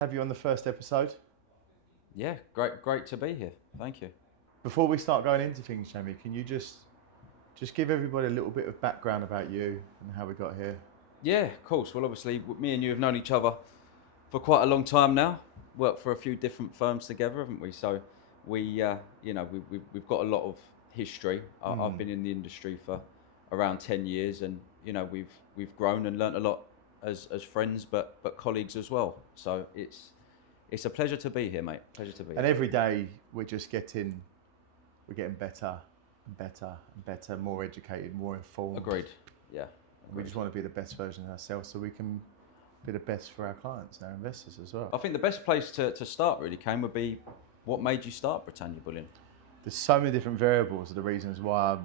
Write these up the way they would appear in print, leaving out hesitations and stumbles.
Have you on the first episode. Yeah, great to be here. Thank you. Before we start going into things, Jamie, can you just give everybody a little bit of background about you and how we got here? Yeah, of course. Well, obviously, me and you have known each other for quite a long time now. Worked for a few different firms together, haven't we? So we've got a lot of history. I've been in the industry for around 10 years, and we've grown and learnt a lot as friends, but colleagues as well. So it's a pleasure to be here, mate. Pleasure to be And here. every day we're getting better and better and better, more educated, more informed. Agreed. Yeah. We just want to be the best version of ourselves so we can be the best for our clients and our investors as well. I think the best place to start really, Kane, would be what made you start Britannia Bullion? There's so many different variables of the reasons why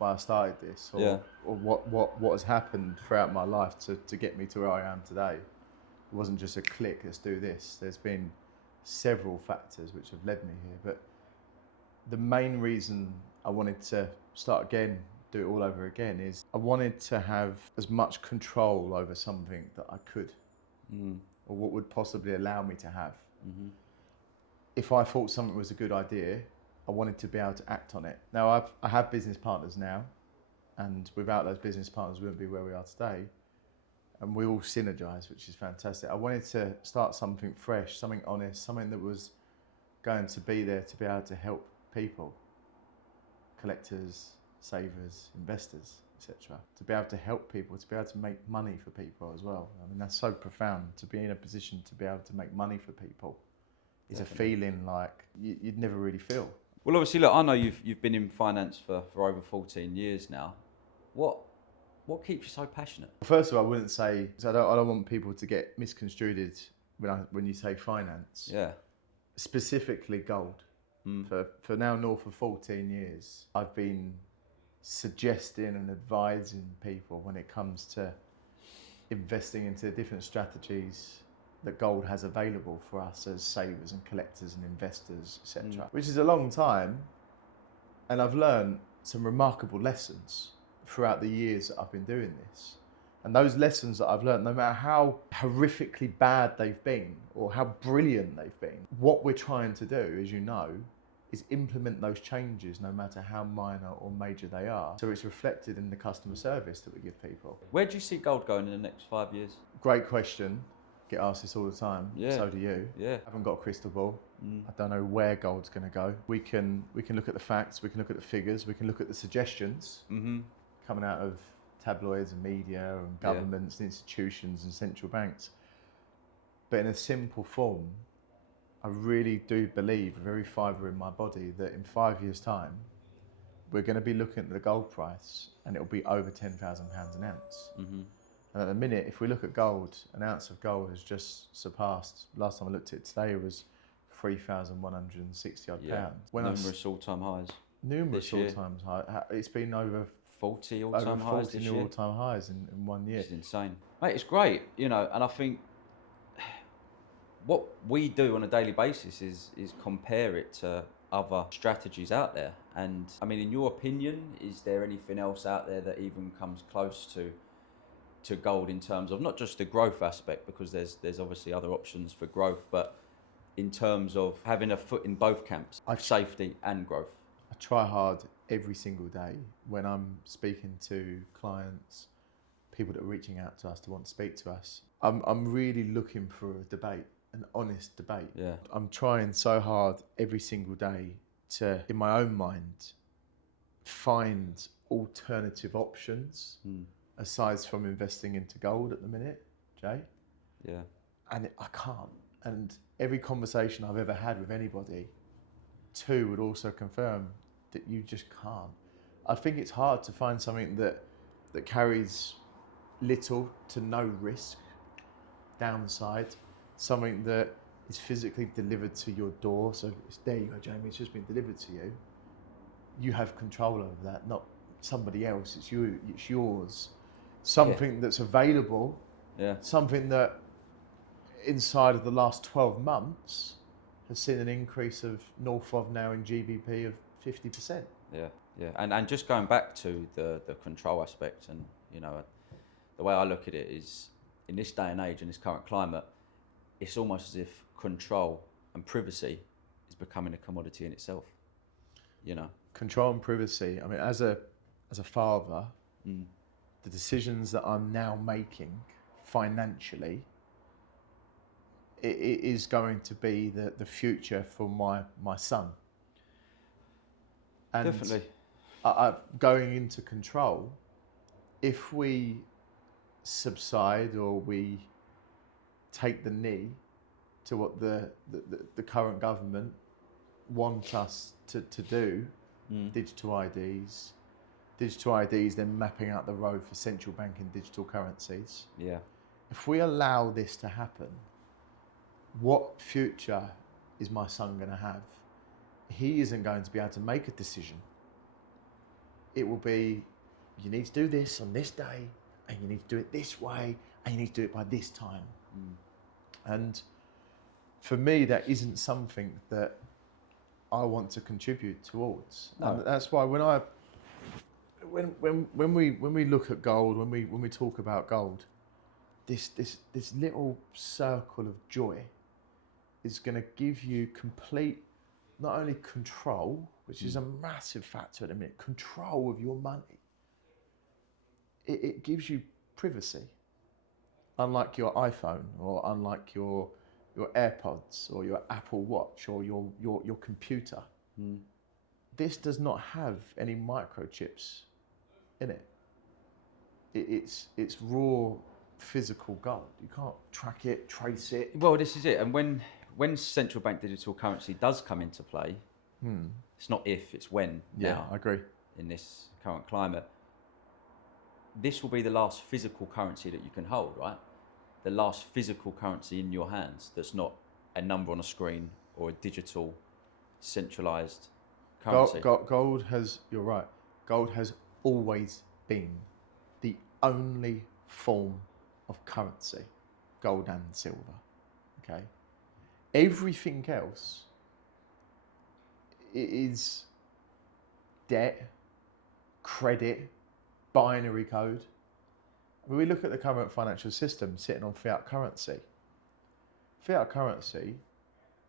I started this, or what has happened throughout my life to get me to where I am today. It wasn't just a click, let's do this. There's been several factors which have led me here, but the main reason I wanted to start again, do it all over again, is I wanted to have as much control over something that I could, or what would possibly allow me to have. Mm-hmm. If I thought something was a good idea, I wanted to be able to act on it. Now I have business partners now, and without those business partners we wouldn't be where we are today. And we all synergise, which is fantastic. I wanted to start something fresh, something honest, something that was going to be there to be able to help people, collectors, savers, investors, etc. To be able to help people, to be able to make money for people as well. I mean, that's so profound, to be in a position to be able to make money for people. Is a feeling like you'd never really feel. Well, obviously, look, I know you've been in finance for over 14 years now. What keeps you so passionate? First of all, I wouldn't say, so I don't want people to get misconstrued when you say finance. Yeah. Specifically gold. For now north of 14 years, I've been suggesting and advising people when it comes to investing into different strategies that gold has available for us as savers and collectors and investors, etc. Which is a long time, and I've learned some remarkable lessons throughout the years that I've been doing this. And those lessons that I've learned, no matter how horrifically bad they've been or how brilliant they've been, what we're trying to do, as you know, is implement those changes no matter how minor or major they are. So it's reflected in the customer service that we give people. Where do you see gold going in the next 5 years? Great question. Get asked this all the time. Yeah. So do you. Yeah. I haven't got a crystal ball. I don't know where gold's going to go. We can look at the facts, we can look at the figures, we can look at the suggestions coming out of tabloids and media and governments and institutions and central banks. But in a simple form, I really do believe, very fibre in my body, that in 5 years' time, we're going to be looking at the gold price and it'll be over £10,000 an ounce. And at the minute, if we look at gold, an ounce of gold has just surpassed, last time I looked at it today, was 3,160 odd pounds. Numerous all-time highs. Numerous all-time highs. It's been over 40 all-time highs this year. all-time highs in 1 year. It's insane. Mate, it's great, and I think what we do on a daily basis is compare it to other strategies out there. And I mean, in your opinion, is there anything else out there that even comes close to gold in terms of not just the growth aspect, because there's obviously other options for growth, but in terms of having a foot in both camps, safety and growth? I try hard every single day when I'm speaking to clients, people that are reaching out to us to want to speak to us. I'm really looking for a debate, an honest debate. Yeah. I'm trying so hard every single day to, in my own mind, find alternative options aside from investing into gold at the minute, Jay. Yeah. And I can't. And every conversation I've ever had with anybody, too, would also confirm that you just can't. I think it's hard to find something that carries little to no risk, downside, something that is physically delivered to your door. So there you go, Jamie, it's just been delivered to you. You have control over that, not somebody else. It's you, it's yours. Something that's available, something that inside of the last 12 months has seen an increase of north of now in GBP of 50%. Yeah. And just going back to the control aspect, and the way I look at it is, in this day and age, in this current climate, it's almost as if control and privacy is becoming a commodity in itself. You know, Control and privacy. I mean, as a father, the decisions that I'm now making financially, it is going to be the future for my son. And definitely. Going into control, if we subside or we take the knee to what the current government want us to do, digital IDs, then mapping out the road for central banking digital currencies. Yeah. If we allow this to happen, what future is my son going to have? He isn't going to be able to make a decision. It will be, you need to do this on this day, and you need to do it this way, and you need to do it by this time. And for me, that isn't something that I want to contribute towards. No. And that's why when we look at gold, when we talk about gold, this little circle of joy is going to give you complete, not only control, which is a massive factor at the minute, control of your money. It gives you privacy, unlike your iPhone or unlike your AirPods or your Apple Watch or your computer. This does not have any microchips in it. It's raw physical gold. You can't track it, trace it. Well, this is it. And when central bank digital currency does come into play, it's not if, it's when. Yeah, now, I agree. in this current climate, this will be the last physical currency that you can hold, right? The last physical currency in your hands that's not a number on a screen or a digital centralized currency. Gold has, you're right, gold has always been the only form of currency, gold and silver, okay? Everything else is debt, credit, binary code. When we look at the current financial system sitting on fiat currency, fiat currency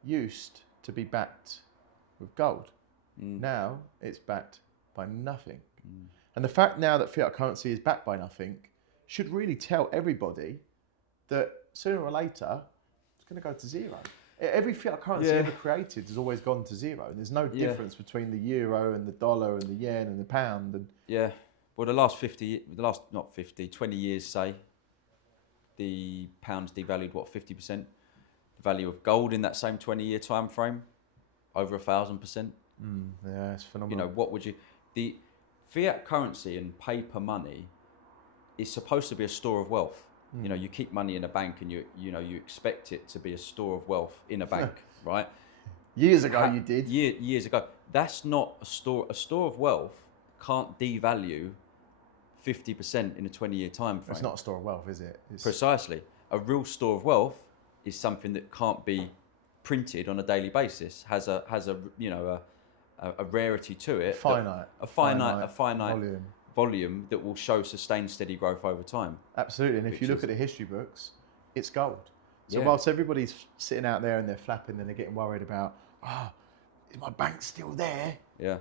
used to be backed with gold. Now it's backed by nothing. And the fact now that fiat currency is backed by nothing should really tell everybody that sooner or later it's going to go to zero. Every fiat currency ever created has always gone to zero. And there's no difference between the euro and the dollar and the yen and the pound. And Yeah. Well, the last 20 years, say, the pound's devalued, 50%? The value of gold in that same 20-year time frame, over 1,000%. Yeah, it's phenomenal. You know, what would you... The fiat currency and paper money is supposed to be a store of wealth. You know, you keep money in a bank and you expect it to be a store of wealth in a bank, right? Years ago you did. Years ago. That's not a store. A store of wealth can't devalue 50% in a 20-year time frame. It's not a store of wealth, is it? Precisely. A real store of wealth is something that can't be printed on a daily basis. Has a rarity to it. A finite volume that will show sustained steady growth over time. Absolutely. And if you look at the history books, it's gold. So whilst everybody's sitting out there and they're flapping and they're getting worried about, is my bank still there? Yeah.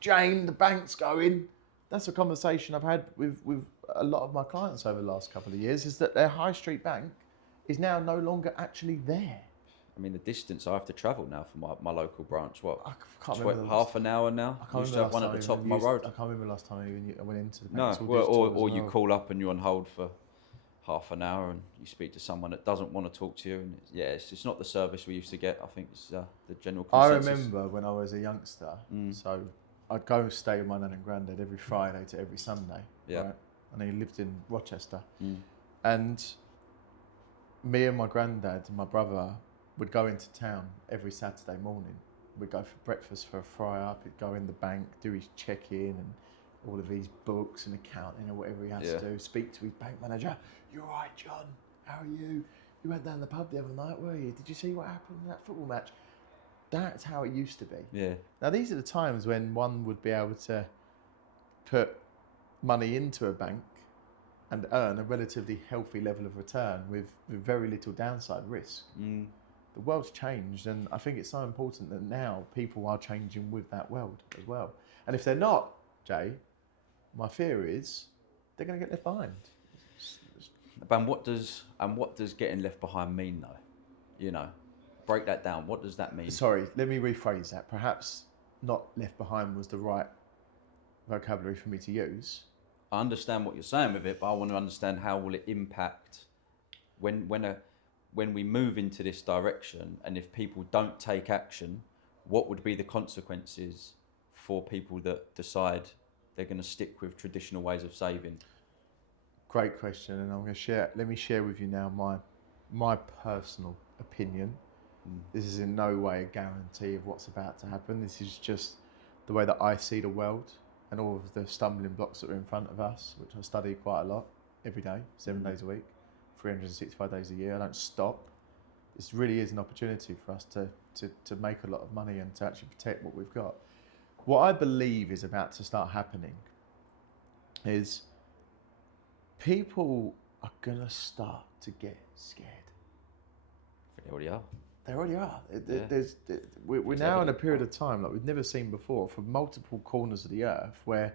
Jane, the bank's going. That's a conversation I've had with a lot of my clients over the last couple of years, is that their high street bank is now no longer actually there. I mean, the distance I have to travel now for my local branch, I can't remember half an hour now? I used to have one at the top of my road. I can't remember the last time I went into the bank. No, or you call up and you're on hold for half an hour and you speak to someone that doesn't want to talk to you. And it's not the service we used to get. I think it's the general consensus. I remember when I was a youngster, so I'd go stay with my nan and granddad every Friday to every Sunday. Yeah. Right? And he lived in Rochester. And me and my granddad and my brother would go into town every Saturday morning. We'd go for breakfast for a fry up, he'd go in the bank, do his check-in and all of his books and accounting or whatever he has to do, speak to his bank manager. "You all right, John? How are you? You went down to the pub the other night, were you? Did you see what happened in that football match?" That's how it used to be. Yeah. Now these are the times when one would be able to put money into a bank and earn a relatively healthy level of return with very little downside risk. The world's changed, and I think it's so important that now people are changing with that world as well. And if they're not, Jay, my fear is they're going to get left behind. But what does getting left behind mean, though? You know, break that down. What does that mean? Sorry, let me rephrase that. Perhaps not left behind was the right vocabulary for me to use. I understand what you're saying with it, but I want to understand how will it impact when we move into this direction, and if people don't take action, what would be the consequences for people that decide they're going to stick with traditional ways of saving? Great question, and I'm going to share. Let me share with you now my personal opinion. This is in no way a guarantee of what's about to happen. This is just the way that I see the world and all of the stumbling blocks that are in front of us, which I study quite a lot every day, 7 days a week, 365 days a year. I don't stop. This really is an opportunity for us to make a lot of money and to actually protect what we've got. What I believe is about to start happening is people are going to start to get scared. They already are. They already are. We're now in a period of time like we've never seen before from multiple corners of the earth where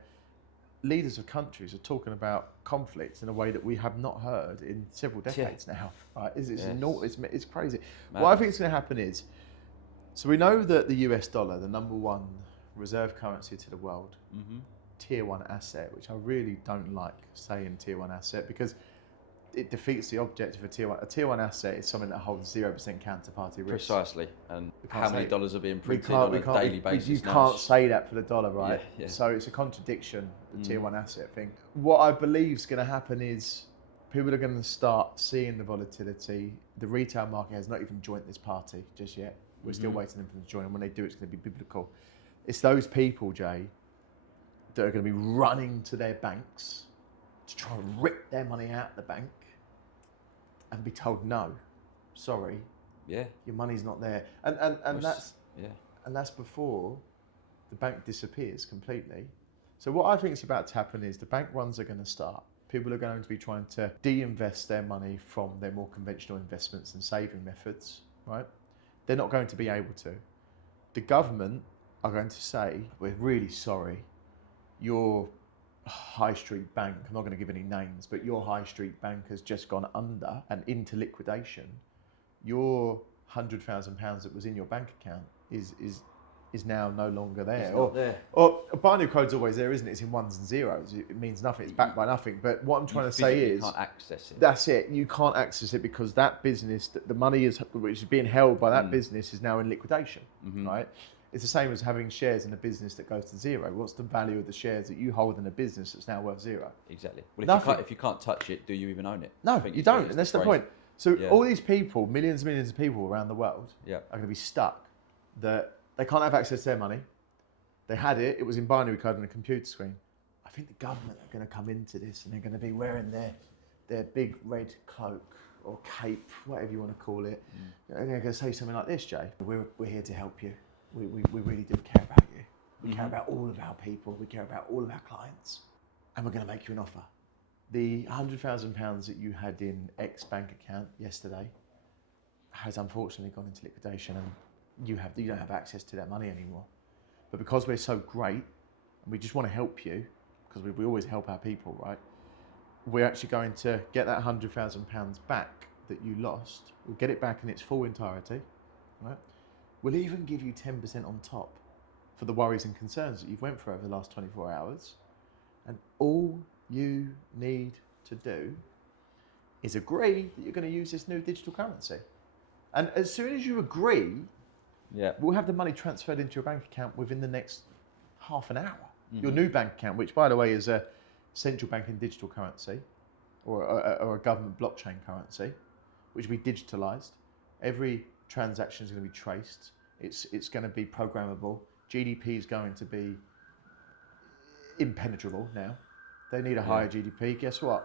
leaders of countries are talking about conflicts in a way that we have not heard in several decades now. Right? It's crazy. What I think is going to happen is, so we know that the US dollar, the number one reserve currency to the world, tier one asset, which I really don't like saying tier one asset because it defeats the objective of tier one. A tier one asset is something that holds 0% counterparty risk. Precisely. And how many dollars are being printed on a daily basis? You can't say that for the dollar, right? Yeah. So it's a contradiction, the tier one asset thing. What I believe is going to happen is people are going to start seeing the volatility. The retail market has not even joined this party just yet. We're still waiting for them to join, and when they do, it's going to be biblical. It's those people, Jay, that are going to be running to their banks to try and rip their money out of the bank and be told, no, sorry, your money's not there. And that's before the bank disappears completely. So what I think is about to happen is the bank runs are going to start. People are going to be trying to de-invest their money from their more conventional investments and saving methods, right? They're not going to be able to. The government are going to say, we're really sorry, your high street bank, I'm not going to give any names, but your high street bank has just gone under and into liquidation. Your £100,000 that was in your bank account is now no longer there. It's not there. Or a binary code's always there, isn't it? It's in ones and zeros. It means nothing. It's backed by nothing. But what I'm trying to say is, you can't access it. That's it. You can't access it because that business, the money which is being held by that business, is now in liquidation, right? It's the same as having shares in a business that goes to zero. What's the value of the shares that you hold in a business that's now worth zero? Exactly. Well, if you can't touch it, do you even own it? No, you don't, and that's the point. So all these people, millions and millions of people around the world, are going to be stuck that they can't have access to their money. They had it. It was in binary code on a computer screen. I think the government are going to come into this and they're going to be wearing their big red cloak or cape, whatever you want to call it. And they're going to say something like this, Jay. We're here to help you. We really do care about you. We care about all of our people. We care about all of our clients. And we're going to make you an offer. The £100,000 that you had in X bank account yesterday has unfortunately gone into liquidation, and you don't have access to that money anymore. But because we're so great, and we just want to help you, because we always help our people, right? We're actually going to get that £100,000 back that you lost. We'll get it back in its full entirety, right? We'll even give you 10% on top for the worries and concerns that you've went through over the last 24 hours. And all you need to do is agree that you're going to use this new digital currency. And as soon as you agree, we'll have the money transferred into your bank account within the next half an hour. Your new bank account, which by the way is a central banking digital currency or a government blockchain currency, which will be digitalized. Every transaction is going to be traced. It's going to be programmable. GDP is going to be impenetrable now. They need a higher GDP. Guess what?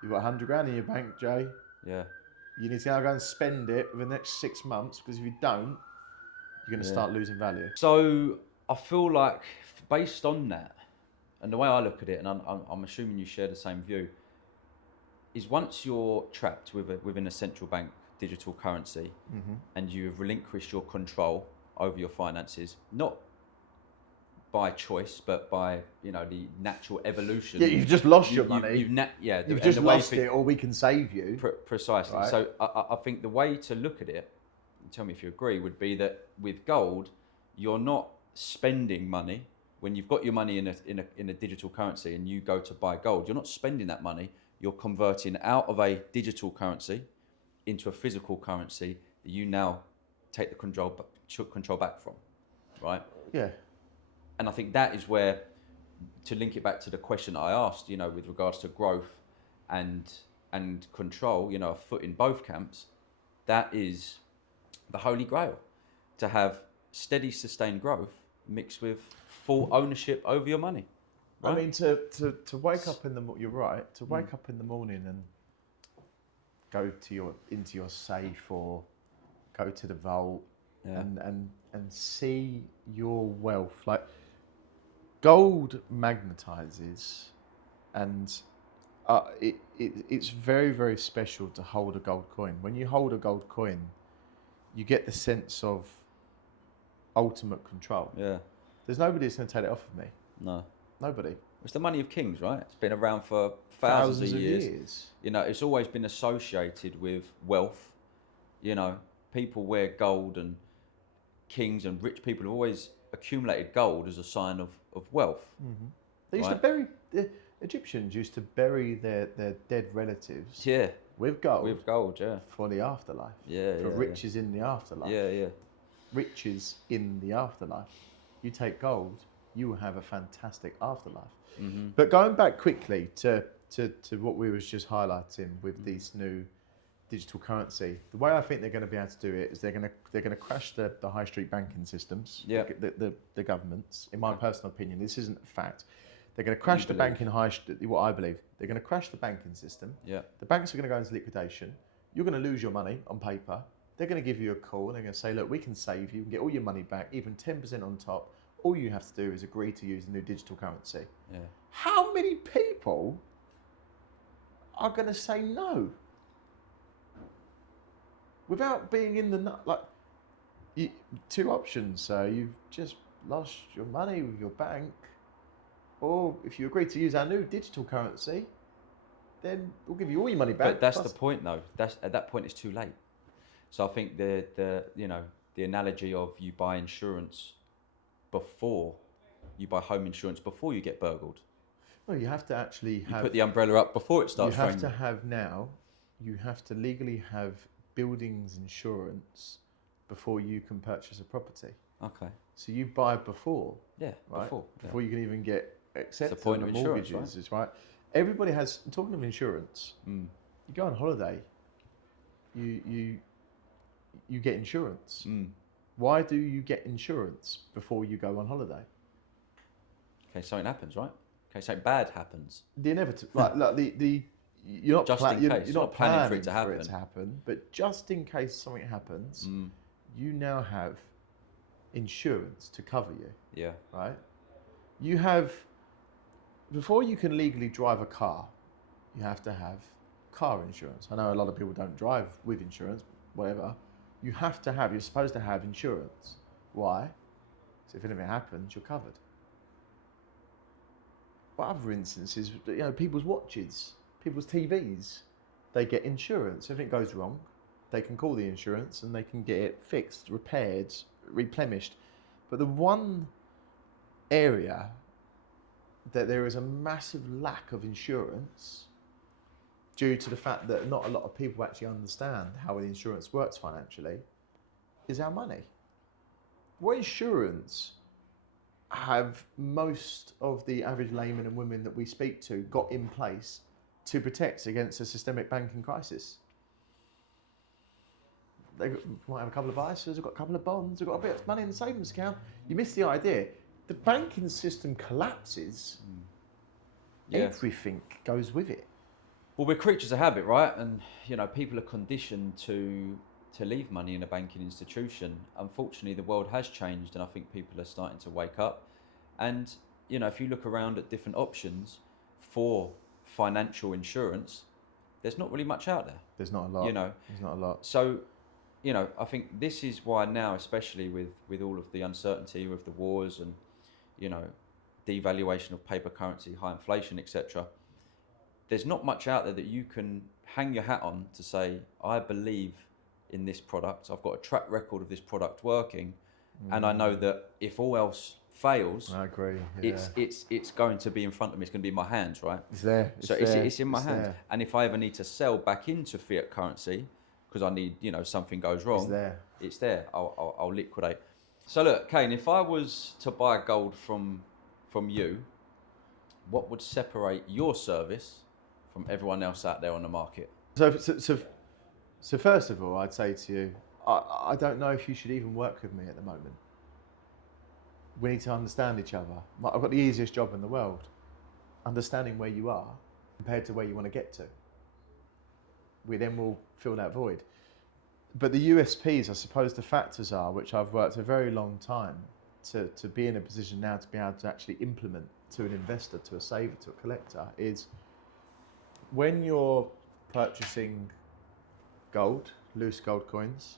You've got 100 grand in your bank, Jay. Yeah. You need to now go and spend it within the next 6 months, because if you don't, you're going to start losing value. So I feel like based on that, and the way I look at it, and I'm assuming you share the same view, is once you're trapped within a central bank digital currency, and you have relinquished your control over your finances, not by choice, but by the natural evolution. Yeah, you've just lost your money. You've just lost it, or we can save you. Precisely. Right? So I think the way to look at it, tell me if you agree, would be that with gold, you're not spending money. When you've got your money in a digital currency and you go to buy gold, you're not spending that money. You're converting out of a digital currency into a physical currency that you now take the control back from, right? Yeah. And I think that is where, to link it back to the question I asked, with regards to growth and control, a foot in both camps, that is the holy grail, to have steady, sustained growth mixed with full ownership over your money. Right? I mean, to wake up you're right, to wake up in the morning and go into your safe or go to the vault and see your wealth. Like, gold magnetizes, and it's very, very special to hold a gold coin. When you hold a gold coin, you get the sense of ultimate control. Yeah. There's nobody that's going to take it off of me. No. Nobody. It's the money of kings, right? It's been around for thousands of years. It's always been associated with wealth. People wear gold, and kings and rich people have always accumulated gold as a sign of wealth. Mm-hmm. They used to bury, the Egyptians used to bury their dead relatives with gold. With gold, yeah. For the afterlife. For riches in the afterlife. Yeah. Riches in the afterlife. You take gold, you will have a fantastic afterlife. Mm-hmm. But going back quickly to what we was just highlighting with these new digital currency, the way I think they're going to be able to do it is they're going to crash the high street banking systems, the governments. In my personal opinion, this isn't a fact. They're going to crash the banking what I believe. They're going to crash the banking system. Yeah. The banks are going to go into liquidation. You're going to lose your money on paper. They're going to give you a call and they're going to say, look, we can save you and get all your money back, even 10% on top. All you have to do is agree to use the new digital currency. Yeah. How many people are going to say no? Without being in the two options. So you've just lost your money with your bank, or if you agree to use our new digital currency, then we'll give you all your money back. But that's the point, though. At that point, it's too late. So I think the analogy of you buy insurance before you buy home insurance before you get burgled. Well, you have to actually you put the umbrella up before it starts raining. You have to legally have buildings insurance before you can purchase a property. Okay. So you buy before. Yeah, right? Before you can even get accepted. It's the point of mortgages, right? Everybody has. Talking of insurance, you go on holiday. You get insurance. Why do you get insurance before you go on holiday? Okay, something happens, right? Okay, something bad happens. The inevitable, you're not you're not planning for it to happen, but just in case something happens, you now have insurance to cover you. Yeah. Right? You have, before you can legally drive a car, you have to have car insurance. I know a lot of people don't drive with insurance, whatever. You're supposed to have insurance. Why? So if anything happens, you're covered. But other instances, people's watches, people's TVs, they get insurance. If anything goes wrong, they can call the insurance and they can get it fixed, repaired, replenished. But the one area that there is a massive lack of insurance, due to the fact that not a lot of people actually understand how the insurance works financially, is our money. What insurance have most of the average laymen and women that we speak to got in place to protect against a systemic banking crisis? They might have a couple of ISAs, they've got a couple of bonds, they've got a bit of money in the savings account. You miss the idea. The banking system collapses, everything goes with it. Well, we're creatures of habit, right? And people are conditioned to leave money in a banking institution. Unfortunately, the world has changed, and I think people are starting to wake up. And if you look around at different options for financial insurance, there's not really much out there. There's not a lot. There's not a lot. So, I think this is why now, especially with all of the uncertainty with the wars and, devaluation of paper currency, high inflation, etc., there's not much out there that you can hang your hat on to say, I believe in this product. I've got a track record of this product working, and I know that if all else fails, I agree. Yeah. It's going to be in front of me. It's going to be in my hands, right? It's there. It's in my hands. There. And if I ever need to sell back into fiat currency because I need, something goes wrong, it's there. I'll liquidate. So look, Kane, if I was to buy gold from you, what would separate your service from everyone else out there on the market? So first of all, I'd say to you, I don't know if you should even work with me at the moment. We need to understand each other. I've got the easiest job in the world, understanding where you are compared to where you want to get to. We then will fill that void. But the USPs, I suppose the factors are, which I've worked a very long time to be in a position now to be able to actually implement to an investor, to a saver, to a collector, is when you're purchasing gold, loose gold coins,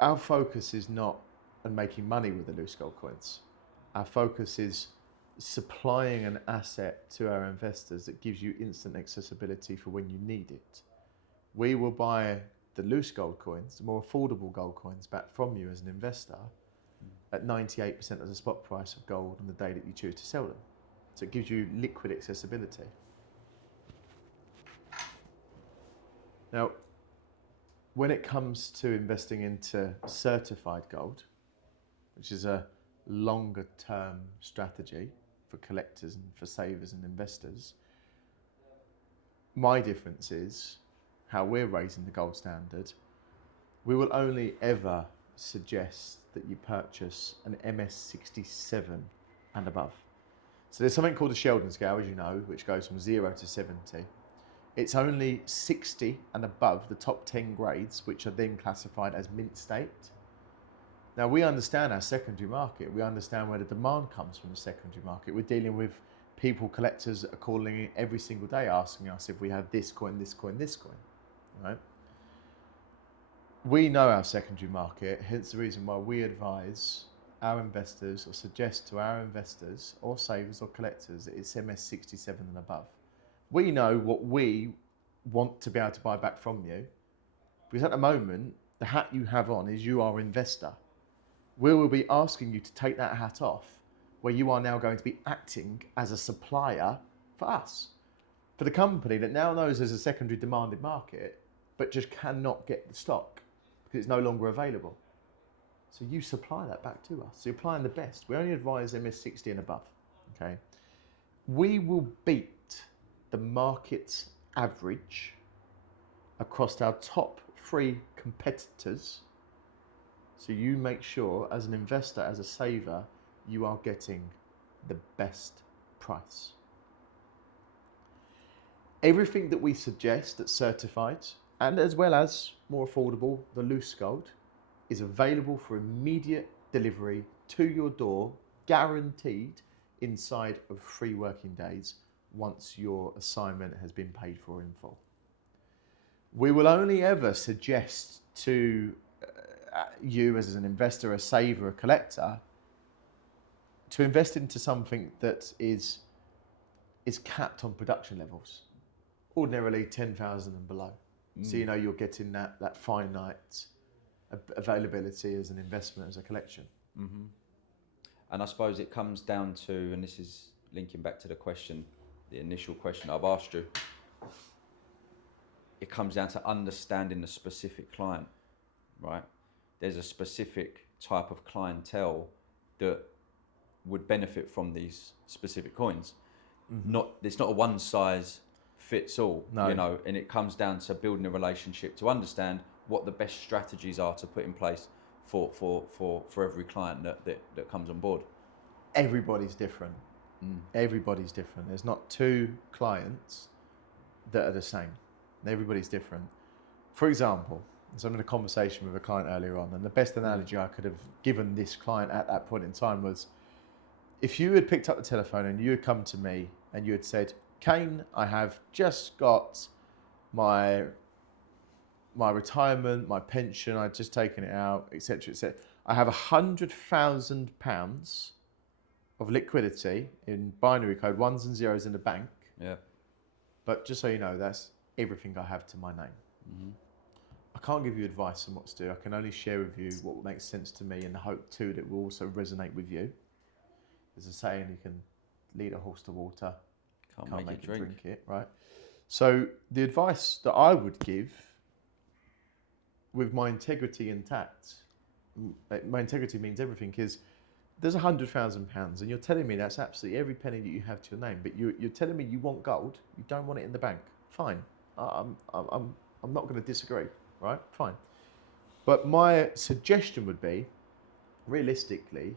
our focus is not on making money with the loose gold coins. Our focus is supplying an asset to our investors that gives you instant accessibility for when you need it. We will buy the loose gold coins, the more affordable gold coins, back from you as an investor at 98% of the spot price of gold on the day that you choose to sell them. So it gives you liquid accessibility. Now, when it comes to investing into certified gold, which is a longer term strategy for collectors and for savers and investors, my difference is how we're raising the gold standard. We will only ever suggest that you purchase an MS67 and above. So there's something called a Sheldon scale, as you know, which goes from 0 to 70. It's only 60 and above the top 10 grades, which are then classified as mint state. Now, we understand our secondary market. We understand where the demand comes from the secondary market. We're dealing with people, collectors that are calling in every single day asking us if we have this coin, this coin, this coin, right? We know our secondary market, hence the reason why we advise our investors or suggest to our investors or savers or collectors that it's MS67 and above. We know what we want to be able to buy back from you, because at the moment, the hat you have on is you are investor. We will be asking you to take that hat off, where you are now going to be acting as a supplier for us, for the company that now knows there's a secondary demanded market, but just cannot get the stock because it's no longer available. So you supply that back to us. So you're applying the best. We only advise MS60 and above, okay? We will beat the market's average across our top 3 competitors. So you make sure as an investor, as a saver, you are getting the best price. Everything that we suggest that's certified, and as well as more affordable, the loose gold, is available for immediate delivery to your door, guaranteed inside of 3 working days once your assignment has been paid for in full. We will only ever suggest to you as an investor, a saver, a collector, to invest into something that is capped on production levels, ordinarily 10,000 and below. So you know you're getting that finite availability as an investment, as a collection. Mm-hmm. And I suppose it comes down to, and this is linking back to the question, the initial question I've asked you, it comes down to understanding the specific client, right? There's a specific type of clientele that would benefit from these specific coins. Mm-hmm. It's not a one size fits all, no. And it comes down to building a relationship to understand what the best strategies are to put in place for every client that comes on board. Everybody's different. Everybody's different. There's not 2 clients that are the same. Everybody's different. For example, so I'm in a conversation with a client earlier on, and the best analogy I could have given this client at that point in time was, if you had picked up the telephone and you had come to me and you had said, Kane, I have just got my retirement, my pension, I've just taken it out, etc., etc. I have £100,000 of liquidity in binary code, ones and zeros in the bank. Yeah. But just so you know, that's everything I have to my name. Mm-hmm. I can't give you advice on what to do. I can only share with you what makes sense to me, and the hope too that it will also resonate with you. There's a saying, you can lead a horse to water, can't make it drink it, right? So the advice that I would give, with my integrity intact, my integrity means everything, is there's £100,000 and you're telling me that's absolutely every penny that you have to your name, but you're telling me you want gold, you don't want it in the bank. Fine, I'm not going to disagree, right? Fine. But my suggestion would be, realistically,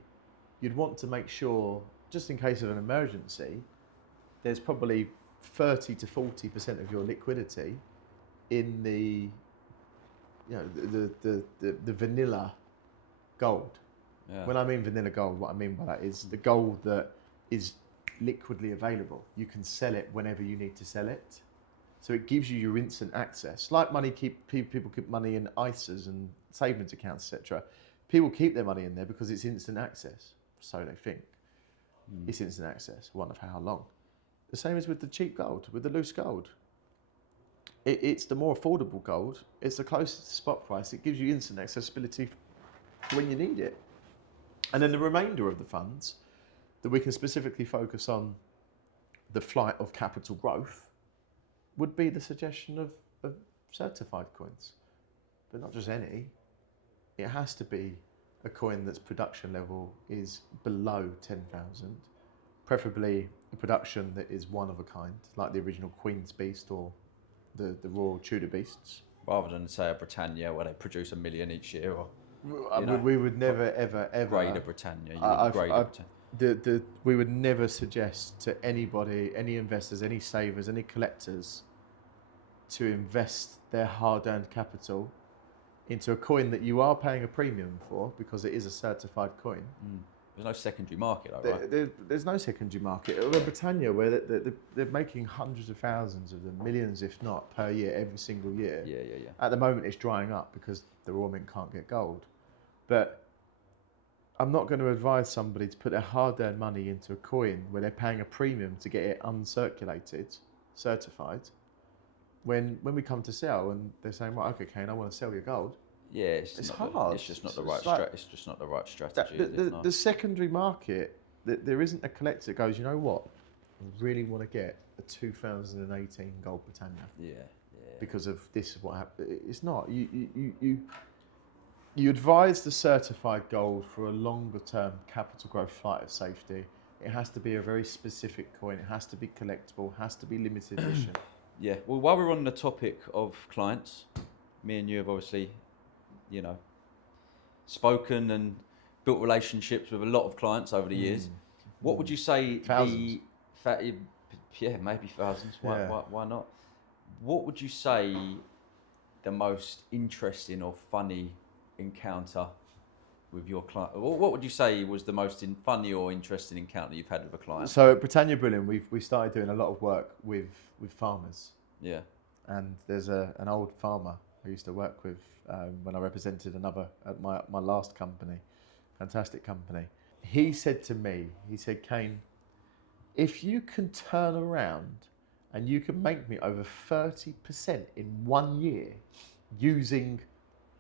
you'd want to make sure, just in case of an emergency, there's probably 30 to 40% of your liquidity in the, the vanilla gold. Yeah. When I mean vanilla gold, what I mean by that is the gold that is liquidly available. You can sell it whenever you need to sell it. So it gives you your instant access. Like people keep money in ISAs and savings accounts, etc. People keep their money in there because it's instant access. So they think. It's instant access. One of how long. The same as with the cheap gold, with the loose gold. It's the more affordable gold. It's the closest to spot price. It gives you instant accessibility when you need it. And then the remainder of the funds that we can specifically focus on the flight of capital growth would be the suggestion of certified coins. But not just any. It has to be a coin that's production level is below 10,000. Preferably a production that is one of a kind, like the original Queen's Beast or the Royal Tudor Beasts. Rather than, say, a Britannia where they produce 1 million each year, or we would never, ever grade a Britannia. You wouldn't grade a Britannia. We would never suggest to anybody, any investors, any savers, any collectors, to invest their hard-earned capital into a coin that you are paying a premium for because it is a certified coin. There's no secondary market, though, right? There's no secondary market. Or Britannia, where they're making hundreds of thousands of them, millions if not, per year, every single year. Yeah. At the moment, it's drying up because the Royal Mint can't get gold. But I'm not going to advise somebody to put their hard-earned money into a coin where they're paying a premium to get it uncirculated, certified. When we come to sell and they're saying, right, okay, Kane, I want to sell your gold. Yeah, it's hard. It's just not the right. It's just not the right strategy. The secondary market, there isn't a collector that goes, you know what, I really want to get a 2018 gold Britannia. Yeah. Because of this is what happened. It's not. You advise the certified gold for a longer term capital growth flight of safety. It has to be a very specific coin. It has to be collectible. Has to be limited edition. Yeah. Well, while we're on the topic of clients, me and you have obviously, spoken and built relationships with a lot of clients over the years. What would you say? Thousands. Maybe thousands. Why not? What would you say the most interesting or funny encounter with your client? What would you say was the most funny or interesting encounter you've had with a client? So at Britannia Bullion, we started doing a lot of work with farmers. Yeah. And there's an old farmer I used to work with when I represented another at my last company, fantastic company. He said to me, Kane, if you can turn around and you can make me over 30% in 1 year using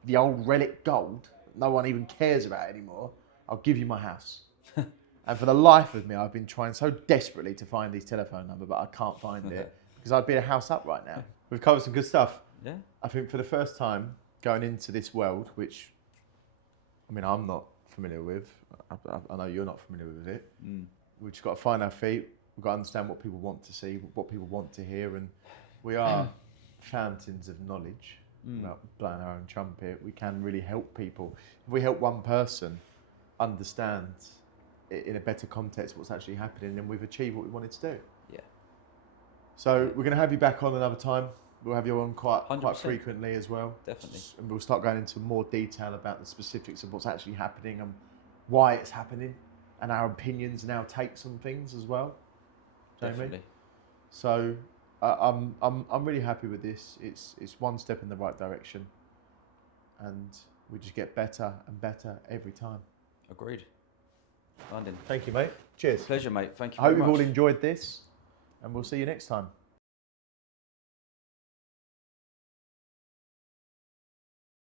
the old relic gold no one even cares about anymore, I'll give you my house. And for the life of me, I've been trying so desperately to find his telephone number, but I can't find it because I'd be a house up right now. We've covered some good stuff. Yeah. I think for the first time going into this world, which, I'm not familiar with, I know you're not familiar with it. We've just got to find our feet. We've got to understand what people want to see, what people want to hear, and we are fountains of knowledge. Without blowing our own trumpet, we can really help people. If we help one person understand in a better context what's actually happening, then we've achieved what we wanted to do. Yeah. So we're going to have you back on another time. We'll have you on quite 100%. frequently as well. Definitely. And we'll start going into more detail about the specifics of what's actually happening and why it's happening, and our opinions and our takes on things as well. Jamie? Definitely. So I'm really happy with this. It's one step in the right direction, and we just get better and better every time. Agreed. London. Thank you, mate. Cheers. Pleasure, mate. Thank you I hope very you've much. all enjoyed this, and we'll see you next time.